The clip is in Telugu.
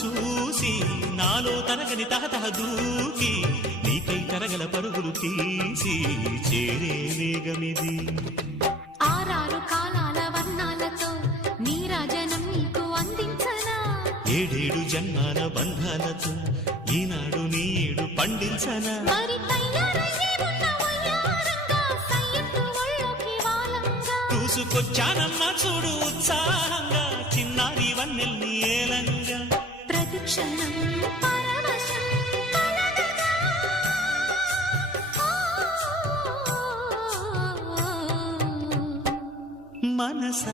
చూసి నాలో తరగని తహతహ దూకి నీకై తరగల పరుగులు తీసి చేరే వేగమిది. ఆరారు కాలాల వర్ణాలతో నీరాజనం నీకు అందించనా, ఏడేడు జన్మాల బంధాలతో ఈనాడు నీడు పండించనా. మరి తయారయ్యే ఉన్న వయ్యారంగా సయ్యత్తు ఒళ్ళోకి వాలంగా చూసుకొచ్చానమ్మా చూడు ఉత్సాహంగా చిన్నారి వన్నెల్ని ఏలంగా. ప్రతిక్షణం పరవశం కలగగా మనస